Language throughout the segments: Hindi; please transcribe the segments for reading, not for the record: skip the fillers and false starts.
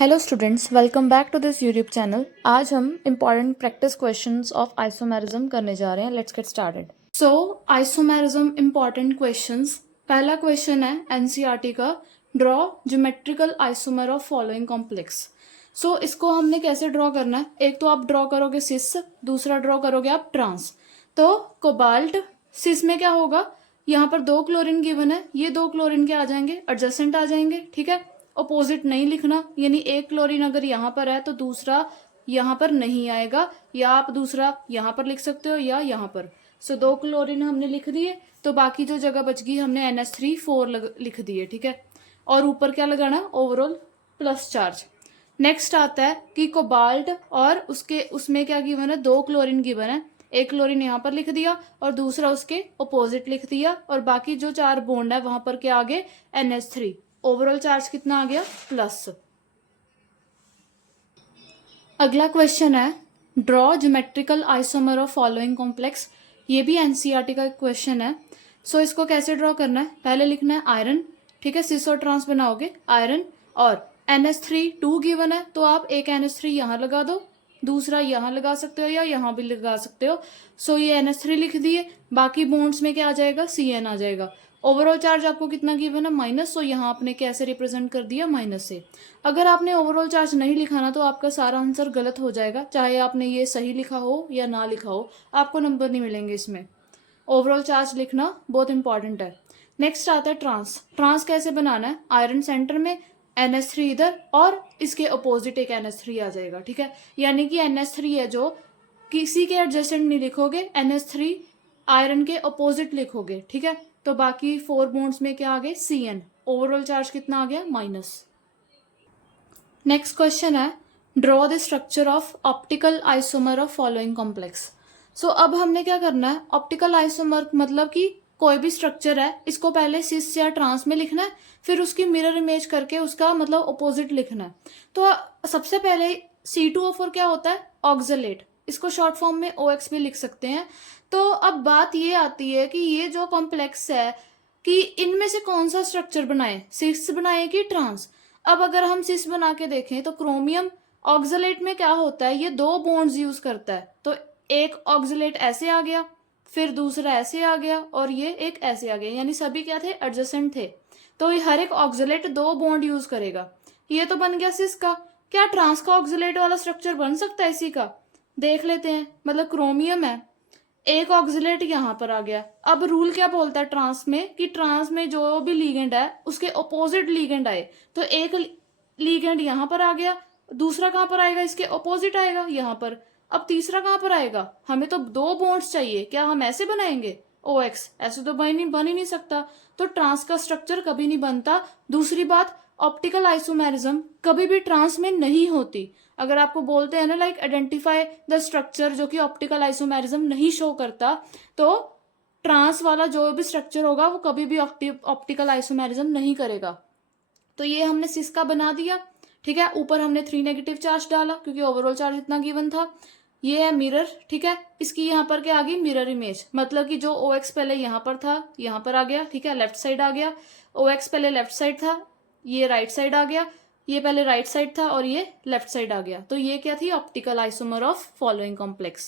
Hello students, welcome back to this YouTube channel. आज हम important practice questions of isomerism करने जा रहे हैं। Let's get started. So isomerism important questions. पहला क्वेश्चन है एनसीईआरटी का, draw geometrical isomer of following complex. So इसको हमने कैसे ड्रॉ करना है, एक तो आप ड्रॉ करोगे सिस, दूसरा ड्रॉ करोगे आप ट्रांस। तो कोबाल्ट सिस में क्या होगा, यहाँ पर 2 क्लोरीन गिवन है, ये 2 क्लोरीन के आ जाएंगे, एडजेसेंट आ जाएंगे, ठीक है। अपोजिट नहीं लिखना, यानी एक क्लोरीन अगर यहाँ पर है तो दूसरा यहाँ पर नहीं आएगा, या आप दूसरा यहाँ पर लिख सकते हो या यहाँ पर। सो 2 क्लोरीन हमने लिख दिए, तो बाकी जो जगह बच गई हमने NH3 4 लिख दिए, ठीक है। और ऊपर क्या लगाना, ओवरऑल प्लस चार्ज। नेक्स्ट आता है कि कोबाल्ट और उसमें क्या गिवन है, 2 क्लोरीन गिवन है, एक क्लोरीन यहाँ पर लिख दिया और दूसरा उसके अपोजिट लिख दिया, और बाकी जो 4 बॉन्ड है वहां पर क्या आ गए, NH3। ओवरऑल चार्ज कितना आ गया, प्लस। अगला क्वेश्चन है, draw geometrical isomer of following complex. ये भी एनसीईआरटी का क्वेश्चन है। सो इसको कैसे ड्रॉ करना है, पहले लिखना है आयरन, ठीक है, सिस और ट्रांस बनाओगे आयरन, और NH3 2 गिवन है तो आप एक NH3 यहाँ लगा दो, दूसरा यहाँ लगा सकते हो या यहाँ भी लगा सकते हो। सो ये NH3 लिख दिए, बाकी बॉन्ड्स में क्या आ जाएगा, CN आ जाएगा। ओवरऑल चार्ज आपको कितना गिवन है, माइनस, तो यहाँ आपने कैसे रिप्रेजेंट कर दिया, माइनस से। अगर आपने ओवरऑल चार्ज नहीं लिखा ना तो आपका सारा आंसर गलत हो जाएगा, चाहे आपने ये सही लिखा हो या ना लिखा हो, आपको नंबर नहीं मिलेंगे इसमें। ओवरऑल चार्ज लिखना बहुत इंपॉर्टेंट है। नेक्स्ट आता है ट्रांस। ट्रांस कैसे बनाना है, आयरन सेंटर में, NH3 इधर, और इसके अपोजिट एक NH3 आ जाएगा, ठीक है। यानी कि NH3 है जो किसी के एडजेसेंट नहीं लिखोगे, NH3 आयरन के अपोजिट लिखोगे, ठीक है। तो बाकी 4 बॉन्ड्स में क्या आ गए, CN। ओवरऑल चार्ज कितना आ गया, माइनस। नेक्स्ट क्वेश्चन है, draw the structure of optical isomer of following complex. So अब हमने क्या करना है, ऑप्टिकल आइसोमर मतलब कि कोई भी स्ट्रक्चर है, इसको पहले सिस या ट्रांस में लिखना है, फिर उसकी मिरर इमेज करके उसका मतलब अपोजिट लिखना है। तो सबसे पहले C2O4 क्या होता है, ऑक्सलेट, इसको शॉर्ट फॉर्म में OX भी लिख सकते हैं। तो अब बात ये आती है कि ये जो कॉम्प्लेक्स है कि इनमें से कौन सा स्ट्रक्चर बनाए, सिस बनाए कि ट्रांस। अब अगर हम सिस बना के देखें तो क्रोमियम ऑक्सलेट में क्या होता है, ये 2 बॉन्ड्स यूज करता है, तो एक ऑक्सलेट ऐसे आ गया, फिर दूसरा ऐसे आ गया, और ये एक ऐसे आ गया, यानी सभी क्या थे, एडजेसेंट थे। तो ये हर एक ऑक्सलेट 2 बॉन्ड यूज करेगा। ये तो बन गया सिस का। क्या ट्रांस का ऑक्सलेट वाला स्ट्रक्चर बन सकता है इसी का, देख लेते हैं। मतलब क्रोमियम है, एक ऑक्सिलेट यहाँ पर आ गया। अब रूल क्या बोलता है ट्रांस में, कि ट्रांस में जो भी लीगेंड है उसके अपोजिट लीगेंड आए, तो एक लीगेंड यहाँ पर आ गया, दूसरा कहाँ पर आएगा, इसके अपोजिट आएगा यहाँ पर। अब तीसरा कहाँ पर आएगा, हमें तो 2 बॉन्ड्स चाहिए, क्या हम ऐसे बनाएंगे, OX, ऐसे तो बन ही नहीं सकता। तो ट्रांस का स्ट्रक्चर कभी नहीं बनता। दूसरी बात, ऑप्टिकल आइसोमेरिज्म कभी भी ट्रांस में नहीं होती। अगर आपको बोलते हैं ना, लाइक आइडेंटिफाई द स्ट्रक्चर जो कि ऑप्टिकल आइसोमेरिज्म नहीं शो करता, तो ट्रांस वाला जो भी स्ट्रक्चर होगा वो कभी भी ऑप्टिकल आइसोमेरिज्म नहीं करेगा। तो ये हमने सिस का बना दिया, ठीक है। ऊपर हमने 3 नेगेटिव चार्ज डाला क्योंकि ओवरऑल चार्ज इतना गिवन था। ये है मिरर, ठीक है। इसकी यहाँ पर क्या आ गई, मिरर इमेज, मतलब कि जो OX पहले यहाँ पर था यहाँ पर आ गया, ठीक है, लेफ्ट साइड आ गया। OX पहले लेफ्ट साइड था, ये राइट साइड आ गया, ये पहले राइट साइड था और ये लेफ्ट साइड आ गया। तो ये क्या थी, optical isomer of following complex.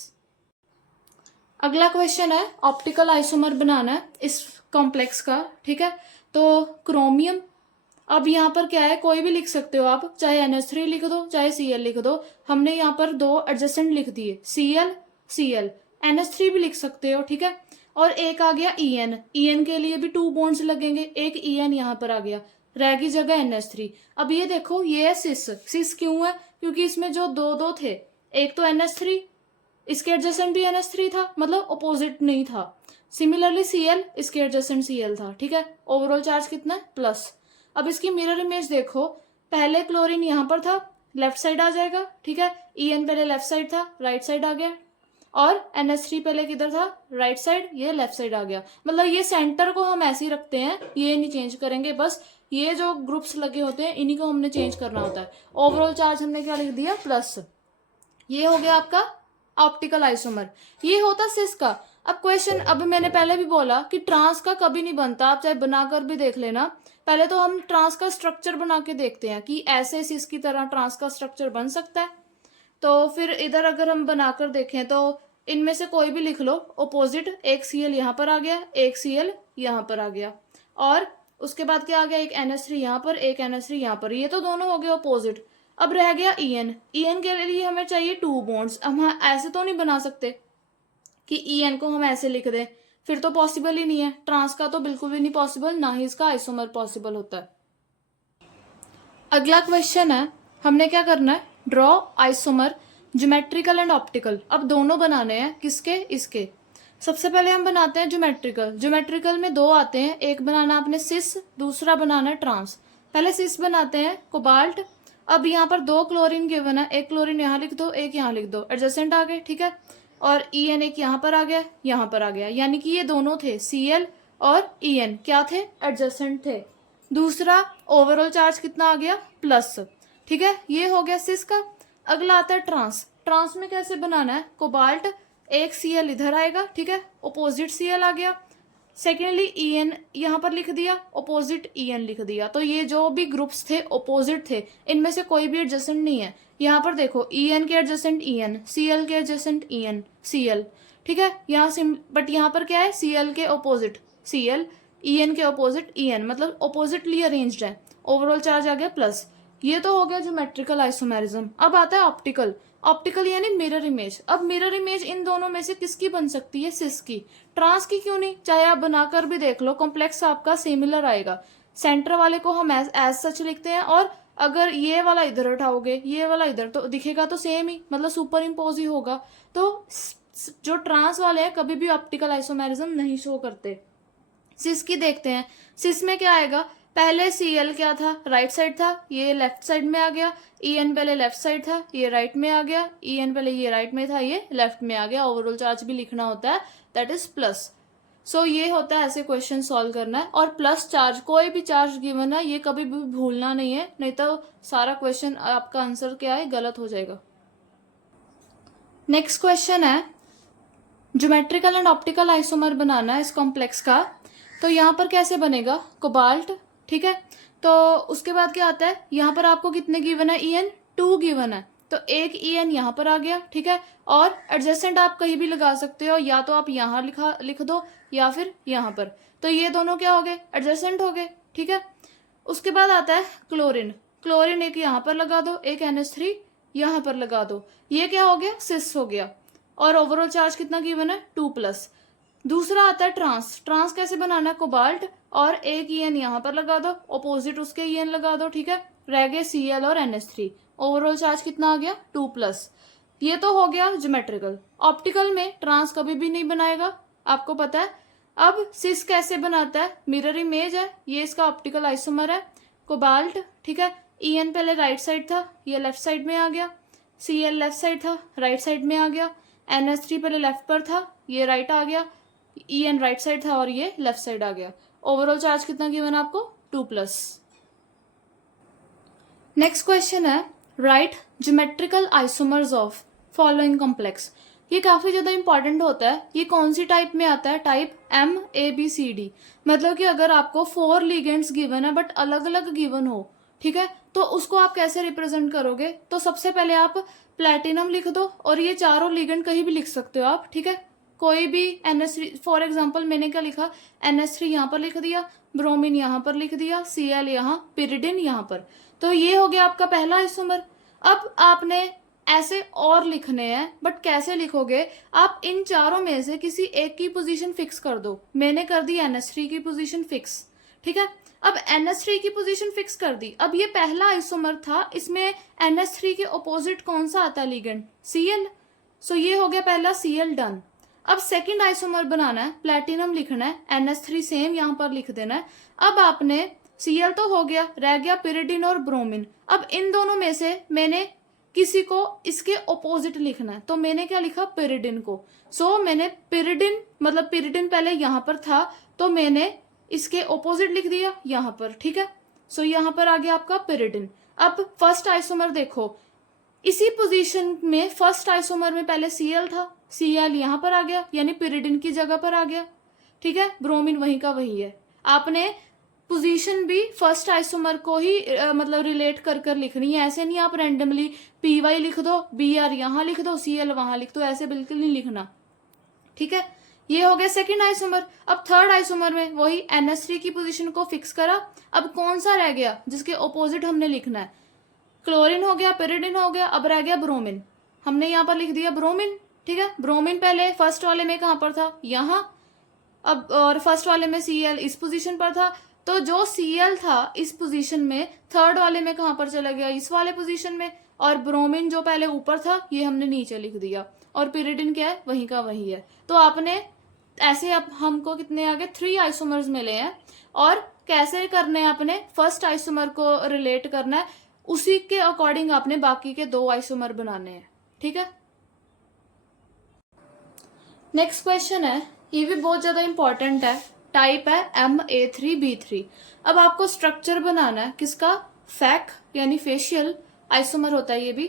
अगला क्वेश्चन है, ऑप्टिकल आइसोमर बनाना है इस कॉम्प्लेक्स का, ठीक है। तो क्रोमियम, अब यहाँ पर क्या है, कोई भी लिख सकते हो आप, चाहे NH3 लिख दो चाहे Cl लिख दो। हमने यहाँ पर 2 एडजेसेंट लिख दिए, Cl, NH3 भी लिख सकते हो, ठीक है। और एक आ गया EN के लिए भी 2 बॉन्ड्स लगेंगे, एक EN यहाँ पर आ गया, रह गई जगह NH3। अब ये देखो, ये है सिस क्यों है, क्योंकि इसमें जो 2 थे, एक तो NH3, इसके एडजेसेंट भी NH3 था, मतलब अपोजिट नहीं था। सिमिलरली Cl, इसके एडजेसेंट Cl था, ठीक है। ओवरऑल चार्ज कितना है, प्लस। अब इसकी मिरर इमेज देखो, पहले क्लोरीन यहाँ पर था, लेफ्ट साइड आ जाएगा, ठीक है। EN पहले लेफ्ट साइड था, राइट साइड आ गया, और NH3 पहले किधर था, राइट साइड, ये लेफ्ट साइड आ गया। मतलब ये सेंटर को हम ऐसे ही रखते हैं, ये नहीं चेंज करेंगे, बस ये जो ग्रुप्स लगे होते हैं इन्हीं को हमने चेंज करना होता है। ओवरऑल चार्ज हमने क्या लिख दिया, प्लस। ये हो गया आपका ऑप्टिकल आइसोमर, ये होता सिस का। अब क्वेश्चन, अब मैंने पहले भी बोला कि ट्रांस का कभी नहीं बनता, आप चाहे बनाकर भी देख लेना, पहले तो हम ट्रांस का स्ट्रक्चर बना के देखते हैं कि ऐसे सिस की तरह ट्रांस का स्ट्रक्चर बन सकता है। तो फिर इधर अगर हम बनाकर देखें तो इनमें से कोई भी लिख लो ऑपोजिट, एक Cl यहाँ पर आ गया, एक Cl यहाँ पर आ गया, और उसके बाद क्या आ गया, एक NH3 यहाँ पर, एक NH3 यहाँ पर, ये तो दोनों हो गए ऑपोजिट। अब रह गया EN के लिए हमें चाहिए 2 बॉन्ड्स। हम ऐसे तो नहीं बना सकते कि EN को हम ऐसे लिख दें, फिर तो पॉसिबल ही नहीं है। ट्रांस का तो बिल्कुल भी नहीं पॉसिबल, ना ही इसका आइसोमर पॉसिबल होता है। अगला क्वेश्चन है, हमने क्या करना है, draw isomer geometrical and optical. अब दोनों बनाने हैं, किसके, इसके। सबसे पहले हम बनाते हैं ज्योमेट्रिकल। ज्योमेट्रिकल में 2 आते हैं, एक बनाना आपने सिस, दूसरा बनाना है ट्रांस। पहले सिस बनाते हैं, कोबाल्ट। अब यहाँ पर 2 क्लोरीन गिवन है, एक क्लोरीन यहाँ लिख दो, एक यहाँ लिख दो, एडजेसेंट आ गए, ठीक है। और EN एक यहाँ पर आ गया, यहाँ पर आ गया, यानी कि ये दोनों थे, Cl और EN क्या थे, एडजेसेंट थे। दूसरा ओवरऑल चार्ज कितना आ गया, प्लस, ठीक है, ये हो गया सिस का। अगला आता है ट्रांस। ट्रांस में कैसे बनाना है, कोबाल्ट, एक Cl इधर आएगा, ठीक है, ऑपोजिट Cl आ गया। सेकेंडली EN यहाँ पर लिख दिया, ऑपोजिट EN लिख दिया। तो ये जो भी ग्रुप्स थे ऑपोजिट थे, इनमें से कोई भी एडजेसेंट नहीं है। यहाँ पर देखो EN के एडजेसेंट EN, Cl के एडजेसेंट EN, Cl, ठीक है। यहाँ बट यहाँ पर क्या है, Cl के ऑपोजिट Cl, EN के ऑपोजिट EN, मतलब ऑपोजिटली अरेंज्ड है। ओवरऑल चार्ज आ गया प्लस। ये तो हो गया ज्योमेट्रिकल आइसोमेरिज्म। अब आता है ऑप्टिकल। ऑप्टिकल यानी मिरर इमेज। अब मिरर इमेज इन दोनों में से किसकी बन सकती है, सिस की। ट्रांस की क्यों नहीं, चाहे आप बनाकर भी देख लो, कॉम्प्लेक्स आपका सिमिलर आएगा। सेंटर वाले को हम एज सच लिखते हैं, और अगर ये वाला इधर उठाओगे, ये वाला इधर, तो दिखेगा तो सेम ही, मतलब सुपर इम्पोज ही होगा। तो जो ट्रांस वाले हैं कभी भी ऑप्टिकल आइसोमेरिज्म नहीं शो करते। सिस की देखते हैं। सिस में क्या आएगा, पहले Cl क्या था, राइट साइड था, ये लेफ्ट साइड में आ गया। EN पहले लेफ्ट साइड था, ये राइट में आ गया। EN पहले ये राइट में था, ये लेफ्ट में आ गया। ओवरऑल चार्ज भी लिखना होता है, दैट इज प्लस। सो ये होता है, ऐसे क्वेश्चन सॉल्व करना है। और प्लस चार्ज, कोई भी चार्ज गिवन है, ये कभी भी भूलना नहीं है, नहीं तो सारा क्वेश्चन आपका आंसर क्या है, गलत हो जाएगा। नेक्स्ट क्वेश्चन है, ज्योमेट्रिकल एंड ऑप्टिकल आइसोमर बनाना है इस कॉम्प्लेक्स का। तो यहाँ पर कैसे बनेगा, कोबाल्ट, ठीक है। तो उसके बाद क्या आता है, यहाँ पर आपको कितने गिवन है, EN 2 गिवन है, तो एक EN यहाँ पर आ गया, ठीक है। और एडजेसेंट आप कहीं भी लगा सकते हो, या तो आप यहाँ लिख दो या फिर यहाँ पर। तो ये दोनों क्या हो गए, एडजेसेंट हो गए, ठीक है। उसके बाद आता है क्लोरीन। क्लोरीन एक यहाँ पर लगा दो, एक NH3 यहाँ पर लगा दो, ये क्या हो गया, सिस हो गया। और ओवरऑल चार्ज कितना गिवन है, 2+। दूसरा आता है ट्रांस। ट्रांस कैसे बनाना है, कोबाल्ट और एक EN यहाँ पर लगा दो, ऑपोजिट उसके EN लगा दो, ठीक है। रह गए Cl और NH3। ओवरऑल चार्ज कितना आ गया, 2+। ये तो हो गया ज्योमेट्रिकल। ऑप्टिकल में ट्रांस कभी भी नहीं बनाएगा, आपको पता है। अब सिस कैसे बनाता है, मिरर इमेज है, ये इसका ऑप्टिकल आइसोमर है। कोबाल्ट, ठीक है, EN पहले राइट साइड था, ये लेफ्ट साइड में आ गया। Cl लेफ्ट साइड था, राइट साइड में आ गया। NH3 पहले लेफ्ट पर था, ये राइट आ गया। EN राइट साइड था और ये लेफ्ट साइड आ गया। ओवरऑल चार्ज कितना गिवन आपको, 2+। नेक्स्ट क्वेश्चन है, right geometrical isomers of following complex. ये काफी ज्यादा इंपॉर्टेंट होता है। ये कौन सी टाइप में आता है, टाइप MABCD। मतलब कि अगर आपको 4 लिगेंड्स गिवन है बट अलग अलग गिवन हो, ठीक है, तो उसको आप कैसे रिप्रेजेंट करोगे। तो सबसे पहले आप प्लेटिनम लिख दो, और ये चारों लिगेंड कहीं भी लिख सकते हो आप, ठीक है। कोई भी NH3, फॉर एग्जाम्पल मैंने क्या लिखा, NH3 यहाँ पर लिख दिया, ब्रोमीन यहाँ पर लिख दिया, Cl यहाँ, पिरिडिन यहाँ पर। तो ये हो गया आपका पहला आइसोमर। अब आपने ऐसे और लिखने हैं, बट कैसे लिखोगे, आप इन चारों में से किसी एक की पोजीशन फिक्स कर दो। मैंने कर दी NH3 की पोजीशन फिक्स, ठीक है। अब NH3 की पोजीशन फिक्स कर दी। अब ये पहला आइसोमर था, इसमें NH3 के ऑपोजिट कौन सा आता है लिगेंड, Cl। सो ये हो गया पहला Cl डन। अब सेकंड आइसोमर बनाना है, प्लेटिनम लिखना है, NH3 सेम यहाँ पर लिख देना है। अब आपने Cl तो हो गया, रह गया पिरिडिन और ब्रोमीन। अब इन दोनों में से मैंने किसी को इसके ऑपोजिट लिखना है, तो मैंने क्या लिखा, पिरिडिन को। सो मैंने पिरिडिन, मतलब पिरिडिन पहले यहाँ पर था, तो मैंने इसके ऑपोजिट लिख दिया यहाँ पर, ठीक है। सो यहाँ पर आ गया आपका पिरिडिन। अब फर्स्ट आइसोमर देखो, इसी पोजीशन में फर्स्ट आइसोमर में पहले Cl था, Cl यहाँ पर आ गया, यानी पिरिडिन की जगह पर आ गया, ठीक है। ब्रोमीन वहीं का वही है। आपने पोजीशन भी फर्स्ट आइसोमर को ही मतलब रिलेट कर कर लिखनी है। ऐसे नहीं आप रैंडमली पी वाई लिख दो, बी आर यहाँ लिख दो, सी एल वहां लिख दो, ऐसे बिल्कुल नहीं लिखना, ठीक है। ये हो गया सेकंड आइसोमर। अब थर्ड आइसोमर में वही NH3 की पोजीशन को फिक्स करा। अब कौन सा रह गया जिसके ऑपोजिट हमने लिखना है? क्लोरीन हो गया, पेरिडिन हो गया, अब रह गया ब्रोमीन। हमने यहाँ पर लिख दिया ब्रोमीन, ठीक है। ब्रोमीन पहले फर्स्ट वाले में कहाँ पर था? यहाँ। अब और फर्स्ट वाले में Cl इस पोजीशन पर था, तो जो Cl था इस पोजीशन में थर्ड वाले में कहाँ पर चला गया? इस वाले पोजीशन में। और ब्रोमीन जो पहले ऊपर था ये हमने नीचे लिख दिया, और पिरिडिन क्या है? वहीं का वही है। तो आपने ऐसे अब हमको कितने आगे 3 आइसोमर्स मिले हैं, और कैसे करने हैं आपने? फर्स्ट आइसोमर को रिलेट करना है, उसी के अकॉर्डिंग आपने बाकी के 2 आइसोमर बनाने हैं, ठीक है। नेक्स्ट क्वेश्चन है, ये भी बहुत ज्यादा इंपॉर्टेंट है, टाइप है MA3B3। अब आपको स्ट्रक्चर बनाना है किसका? फैक यानी फेशियल आइसोमर होता है ये भी।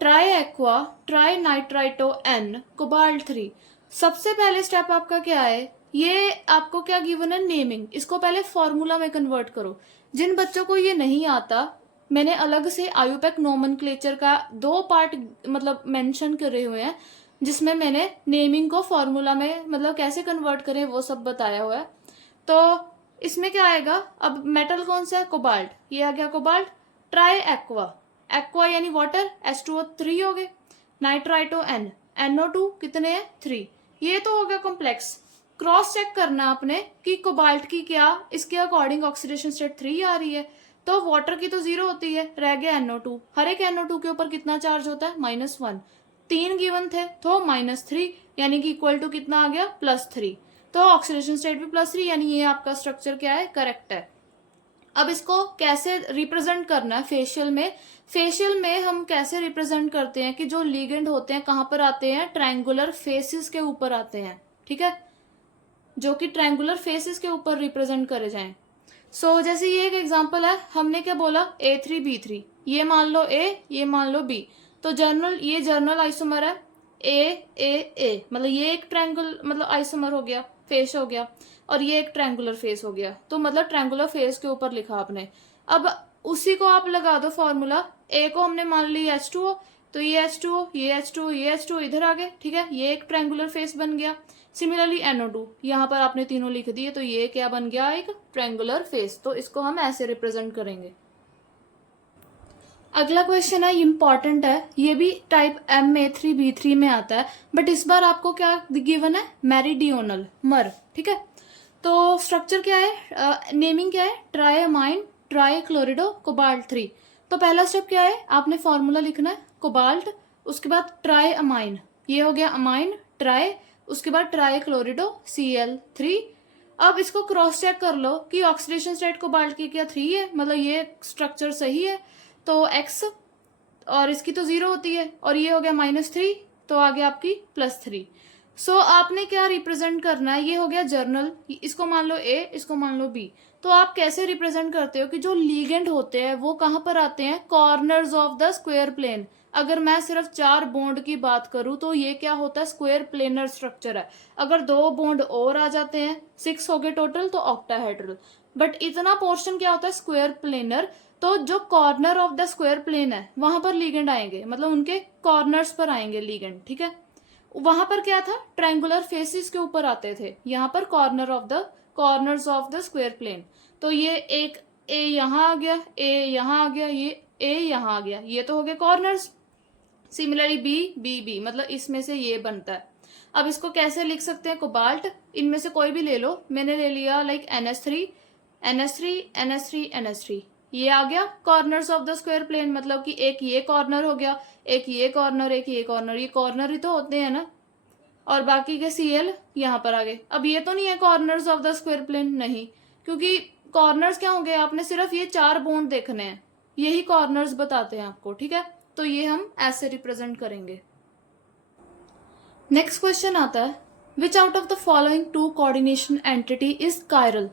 Try aqua try nitrito N cobalt 3। सबसे पहले स्टेप आपका क्या है? ये आपको क्या गिवन है? नेमिंग। इसको पहले फॉर्मूला में कन्वर्ट करो। जिन बच्चों को ये नहीं आता, मैंने अलग से आयुपेक नोमेनक्लेचर का 2 पार्ट मतलब मेंशन करे हुए हैं, जिसमें मैंने नेमिंग को फॉर्मूला में मतलब कैसे कन्वर्ट करें वो सब बताया हुआ है। तो इसमें क्या आएगा? अब मेटल कौन सा है? कोबाल्ट। ये आ गया कोबाल्ट। ट्राई एक्वा, एक्वा यानी वाटर, H2O3 हो गए। नाइट्राइटो N, NO2 कितने हैं? 3। ये तो हो गया कॉम्प्लेक्स। क्रॉस चेक करना आपने कि कोबाल्ट की क्या इसके अकॉर्डिंग ऑक्सीडेशन स्टेट 3 आ रही है, तो वाटर की तो 0 होती है, रह गया NO2। हर एक NO2 के ऊपर कितना चार्ज होता है? -1। 3 गिवन थे तो -3, यानी कि इक्वल टू कितना आ गया? +3। तो ऑक्सीडेशन स्टेट भी +3, यानी ये आपका स्ट्रक्चर क्या है? करेक्ट है। अब इसको कैसे रिप्रेजेंट करना है फेशियल में? फेशियल में हम कैसे रिप्रेजेंट करते हैं कि जो लिगेंड होते हैं कहाँ पर आते हैं? ट्रायंगुलर फेसिस के ऊपर आते हैं, ठीक है, जो कि ट्रायंगुलर फेसिस के ऊपर रिप्रेजेंट करे जाएं। सो जैसे ये एक एग्जांपल है, हमने क्या बोला? A3B3, ये मान लो A, ये मान लो B। तो ये जर्नल आइसोमर है A मतलब ये एक ट्रायंगल मतलब आइसोमर हो गया, फेस हो गया, और ये एक ट्रायंगुलर फेस हो गया। तो मतलब ट्रायंगुलर फेस के ऊपर लिखा आपने। अब उसी को आप लगा दो फॉर्मूला। A को हमने मान ली H2O, तो ये H2O, ये H2O, ये H2O इधर आ गए, ठीक है, ये एक ट्रायंगुलर फेस बन गया। सिमिलरली NO2 यहाँ पर आपने तीनों लिख दिए, तो ये क्या बन गया? एक ट्रायंगुलर फेस। तो इसको हम ऐसे रिप्रेजेंट करेंगे। अगला क्वेश्चन है, इंपॉर्टेंट है, ये भी टाइप MA3B3 में आता है, बट इस बार आपको क्या गिवन है? मेरिडियोनल, मर, ठीक है। तो स्ट्रक्चर क्या है? नेमिंग क्या है? Tri ammine tri chlorido cobalt 3। तो पहला स्टेप क्या है? आपने फॉर्मूला लिखना है कोबाल्ट, उसके बाद ट्राई अमाइन, ये हो गया अमाइन ट्राई, उसके बाद ट्राई क्लोरिडो Cl3। अब इसको क्रॉस चेक कर लो कि ऑक्सीडेशन स्टेट कोबाल्ट की क्या 3 है, मतलब ये स्ट्रक्चर सही है, तो X, और इसकी तो 0 होती है, और ये हो गया -3, तो आ गया आपकी +3। सो आपने क्या रिप्रेजेंट करना है? ये हो गया जर्नल, इसको मान लो A, इसको मान लो B। तो आप कैसे रिप्रेजेंट करते हो कि जो लीगेंड होते हैं वो कहाँ पर आते हैं? Corners of the square plane. अगर मैं सिर्फ 4 बॉन्ड की बात करूं तो ये क्या होता है? स्क्वायर प्लेनर स्ट्रक्चर है। अगर 2 बॉन्ड और आ जाते हैं, 6 हो गए टोटल, तो ऑक्टाहेड्रल। बट इतना पोर्शन क्या होता है? Square planar. तो जो corner of the square plane है वहां पर लीगेंड आएंगे, मतलब उनके कॉर्नर्स पर आएंगे लीगेंड, ठीक है। वहां पर क्या था? ट्रायंगुलर फेसिस के ऊपर आते थे, यहाँ पर corners of the square plane. तो ये एक A यहाँ आ गया, A यहाँ आ गया, ये A यहाँ आ गया, ये तो हो गए कॉर्नर्स। सिमिलरली B मतलब इसमें से ये बनता है। अब इसको कैसे लिख सकते हैं? कोबाल्ट, इनमें से कोई भी ले लो, मैंने ले लिया लाइक NH3, ये आ गया corners of the square plane, मतलब कि एक ये कॉर्नर हो गया, एक ये कॉर्नर, एक ये कॉर्नर, ये कॉर्नर ही तो होते हैं ना, और बाकी के Cl यहाँ पर आ गए। अब ये तो नहीं है corners of the square plane, नहीं, क्योंकि कॉर्नर्स क्या होंगे? आपने सिर्फ ये 4 बॉन्ड देखने हैं, यही कॉर्नर्स बताते हैं आपको, ठीक है। तो ये हम ऐसे रिप्रेजेंट करेंगे। नेक्स्ट क्वेश्चन आता है, विच out of the following 2 coordination entity is chiral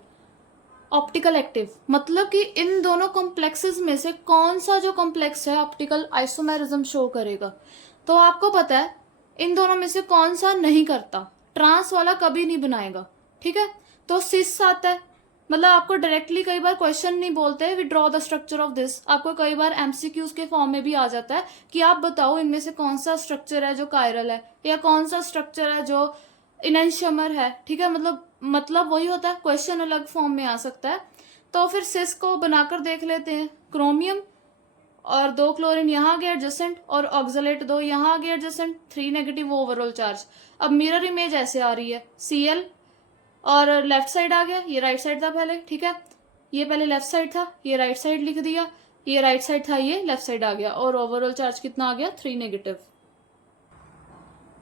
optical active. मतलब कि इन दोनों कॉम्प्लेक्सेस में से कौन सा जो कॉम्प्लेक्स है ऑप्टिकल आइसोमेरिज्म शो करेगा। तो आपको पता है इन दोनों में से कौन सा नहीं करता? ट्रांस वाला कभी नहीं बनाएगा, ठीक है। तो सिस आता है, मतलब आपको डायरेक्टली कई बार क्वेश्चन नहीं बोलते we draw the structure of this, आपको कई बार एमसीक्यूज के फॉर्म में भी आ जाता है कि आप बताओ इनमें से कौन सा स्ट्रक्चर है जो कायरल है या कौन सा स्ट्रक्चर है जो इनएंशियमर है, ठीक है। मतलब वही होता है, क्वेश्चन अलग फॉर्म में आ सकता है। तो फिर सिस को बनाकर देख लेते हैं। क्रोमियम और 2 क्लोरीन यहाँ आ गया एडजेसेंट, और ऑक्सलेट 2 यहाँ आ गया एडजेसेंट, 3 नेगेटिव ओवरऑल चार्ज। अब मिरर इमेज ऐसे आ रही है, Cl और लेफ्ट साइड आ गया, ये राइट साइड था पहले, ठीक है। ये पहले लेफ्ट साइड था, ये राइट साइड लिख दिया, ये राइट साइड था, ये लेफ्ट साइड आ गया, और ओवरऑल चार्ज कितना आ गया, 3 नेगेटिव।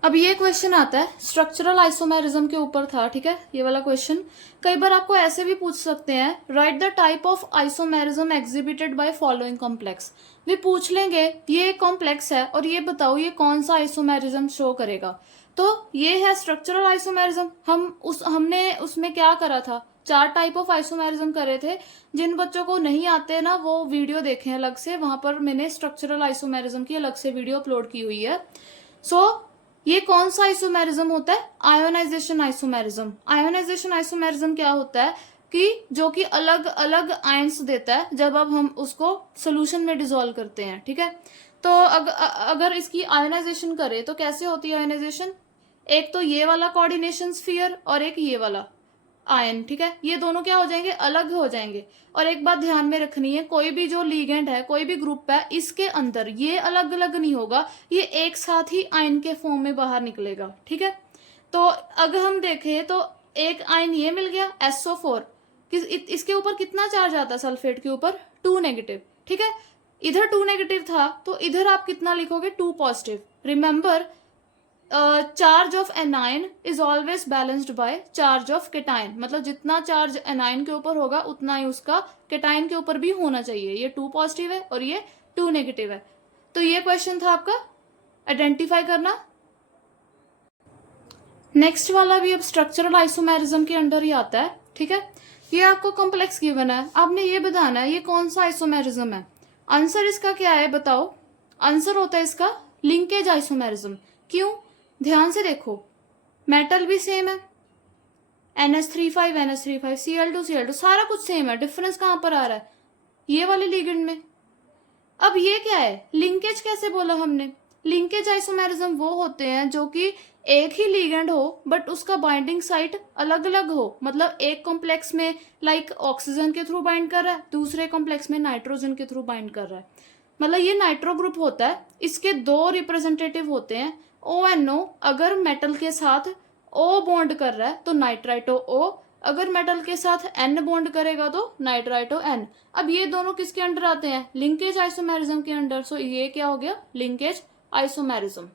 अब ये क्वेश्चन आता है स्ट्रक्चरल आइसोमेरिज्म के ऊपर था, ठीक है, ये वाला क्वेश्चन। कई बार आपको ऐसे भी पूछ सकते हैं, write the type of isomerism exhibited by following complex. वे पूछ लेंगे ये एक कॉम्प्लेक्स है और ये बताओ ये कौन सा आइसोमेरिज्म शो करेगा। तो ये है स्ट्रक्चरल आइसोमेरिज्म। हमने उसमें क्या करा था, 4 टाइप ऑफ आइसोमेरिज्म करे थे। जिन बच्चों को नहीं आते ना वो वीडियो देखें अलग से, वहां पर मैंने स्ट्रक्चरल आइसोमेरिज्म की अलग से वीडियो अपलोड की हुई है। ये कौन सा आइसोमेरिज्म होता है, आयोनाइजेशन आइसोमेरिज्म। आयोनाइजेशन आइसोमेरिज्म क्या होता है कि जो कि अलग अलग आयंस देता है जब अब हम उसको सोल्यूशन में डिसॉल्व करते हैं, ठीक है। तो अगर इसकी आयोनाइजेशन करें तो कैसे होती है आयोनाइजेशन, एक तो ये वाला कोऑर्डिनेशन स्फीयर और एक ये वाला आयन, ठीक है, ये दोनों क्या हो जाएंगे, अलग हो जाएंगे। और एक बात ध्यान में रखनी है, कोई भी जो लीगेंड है, कोई भी ग्रुप है, इसके अंदर ये अलग अलग नहीं होगा, ये एक साथ ही आयन के फॉर्म में बाहर निकलेगा, ठीक है। तो अगर हम देखें तो एक आयन ये मिल गया SO4, इसके ऊपर कितना चार्ज आता है सल्फेट के ऊपर, 2 नेगेटिव, ठीक है। इधर 2 नेगेटिव था तो इधर आप कितना लिखोगे, 2 positive. Remember charge of anion is always balanced by charge of cation, मतलब जितना चार्ज एनाइन के ऊपर होगा उतना ही उसका केटाइन के ऊपर भी होना चाहिए। ये 2 पॉजिटिव है और ये 2 नेगेटिव है। तो ये क्वेश्चन था आपका, आइडेंटिफाई करना। नेक्स्ट वाला भी अब स्ट्रक्चरल आइसोमेरिज्म के अंडर ही आता है, ठीक है। ये आपको कॉम्प्लेक्स गिवन है, आपने ये बताना है ये कौन सा आइसोमेरिज्म है। आंसर इसका क्या है बताओ, आंसर होता है इसका लिंकेज आइसोमेरिज्म। क्यों, ध्यान से देखो, मेटल भी सेम है, NH3 NH3 Cl2 Cl2 सारा कुछ सेम है, डिफरेंस कहां पर आ रहा है, ये वाले लिगेंड में। अब ये क्या है, लिंकेज कैसे बोला हमने, लिंकेज आइसोमेरिज्म वो होते हैं जो कि एक ही लिगेंड हो बट उसका बाइंडिंग साइट अलग अलग हो। मतलब एक कॉम्प्लेक्स में लाइक ऑक्सीजन के थ्रू बाइंड कर रहा है, दूसरे कॉम्प्लेक्स में नाइट्रोजन के थ्रू बाइंड कर रहा है। मतलब ये नाइट्रो ग्रुप होता है, इसके 2 रिप्रेजेंटेटिव होते हैं, ONO। अगर मेटल के साथ O बॉन्ड कर रहा है तो नाइट्राइटो O, अगर मेटल के साथ N बॉन्ड करेगा तो नाइट्राइटो N। अब ये दोनों किसके अंडर आते हैं, लिंकेज आइसोमेरिज्म के अंडर। सो ये क्या हो गया, लिंकेज आइसोमेरिज्म।